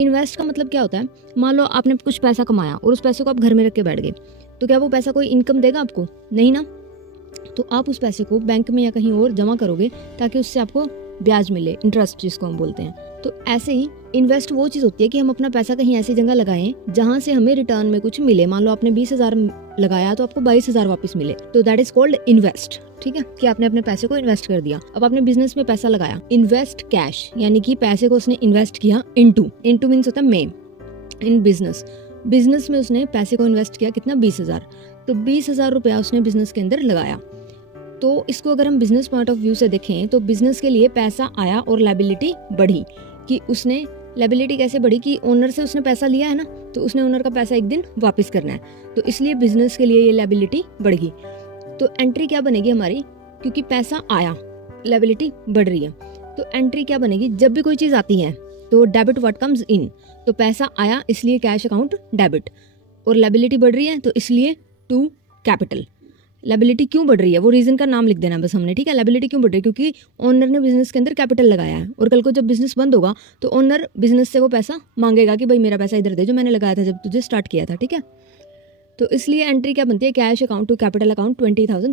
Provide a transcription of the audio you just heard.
Invest का मतलब क्या होता है, मान लो आपने कुछ पैसा कमाया और उस पैसे को आप घर में रख के बैठ गए, तो क्या वो पैसा कोई इनकम देगा आपको? नहीं ना। तो आप उस पैसे को बैंक में या कहीं और जमा करोगे ताकि उससे आपको ब्याज मिले, इंटरेस्ट जिसको हम बोलते हैं। तो ऐसे ही इन्वेस्ट वो चीज़ होती है कि हम अपना पैसा कहीं ऐसी जगह लगाएं जहां से हमें रिटर्न में कुछ मिले। मान लो आपने 20,000 लगाया तो आपको 22,000 वापस मिले, तो दैट इज कॉल्ड इन्वेस्ट। ठीक है, कि आपने अपने पैसे को इन्वेस्ट कर दिया। अब आपने बिजनेस में पैसा लगाया, इन्वेस्ट कैश, यानी कि पैसे को उसने इन्वेस्ट किया इनटू मींस होता है में, इन बिजनेस में उसने पैसे को इन्वेस्ट किया कितना, 20,000। तो 20,000 रुपया उसने बिजनेस के अंदर लगाया। तो इसको अगर हम बिजनेस पॉइंट ऑफ व्यू से देखें तो बिजनेस के लिए पैसा आया और लायबिलिटी बढ़ी। कि उसने लायबिलिटी कैसे बढ़ी कि ओनर से उसने पैसा लिया है ना, तो उसने ओनर का पैसा एक दिन वापस करना है, तो इसलिए बिजनेस के लिए ये लायबिलिटी बढ़ गई। तो एंट्री क्या बनेगी हमारी, क्योंकि पैसा आया, लायबिलिटी बढ़ रही है, तो एंट्री क्या बनेगी, जब भी कोई चीज़ आती है तो डेबिट व्हाट कम्स इन। तो पैसा आया इसलिए कैश अकाउंट डेबिट, और लायबिलिटी बढ़ रही है तो इसलिए टू कैपिटल। लायबिलिटी क्यों बढ़ रही है वो रीजन का नाम लिख देना बस हमने, ठीक है। लायबिलिटी क्यों बढ़ रही है, क्योंकि ओनर ने बिजनेस के अंदर कैपिटल लगाया है, और कल को जब बिजनेस बंद होगा तो ओनर बिजनेस से वो पैसा मांगेगा कि भाई मेरा पैसा इधर दे जो मैंने लगाया था जब तुझे स्टार्ट किया था, ठीक है। तो इसलिए एंट्री क्या बनती है, cash account to capital account 20,000